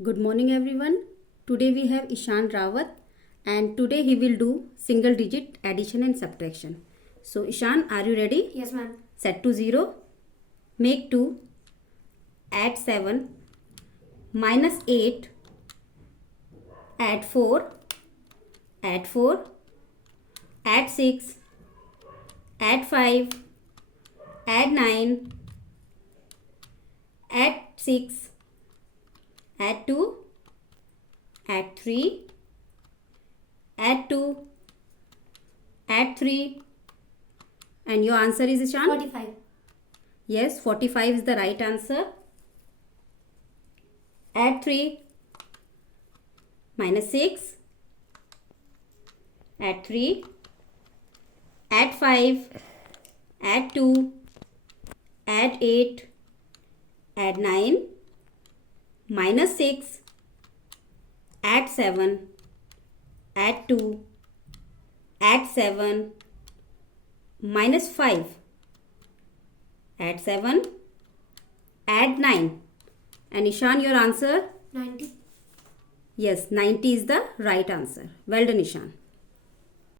Good morning everyone. Today we have Ishan Rawat and today he will do single digit addition and subtraction. So Ishan, are you ready? Yes, ma'am. Set to 0. Make 2. Add 7. Minus 8. Add 4. Add 4. Add 6. Add 5. Add 9. Add 6. Add 2, add 3, add 2, add 3, and your answer is Ishan? 45. Yes, 45 is the right answer. Add 3, minus 6, add 3, add 5, add 2, add 8, add 9, minus 6, add 7, add 2, add 7, minus 5, add 7, add 9. And Ishan, your answer? 90. Yes, 90 is the right answer. Well done, Ishan.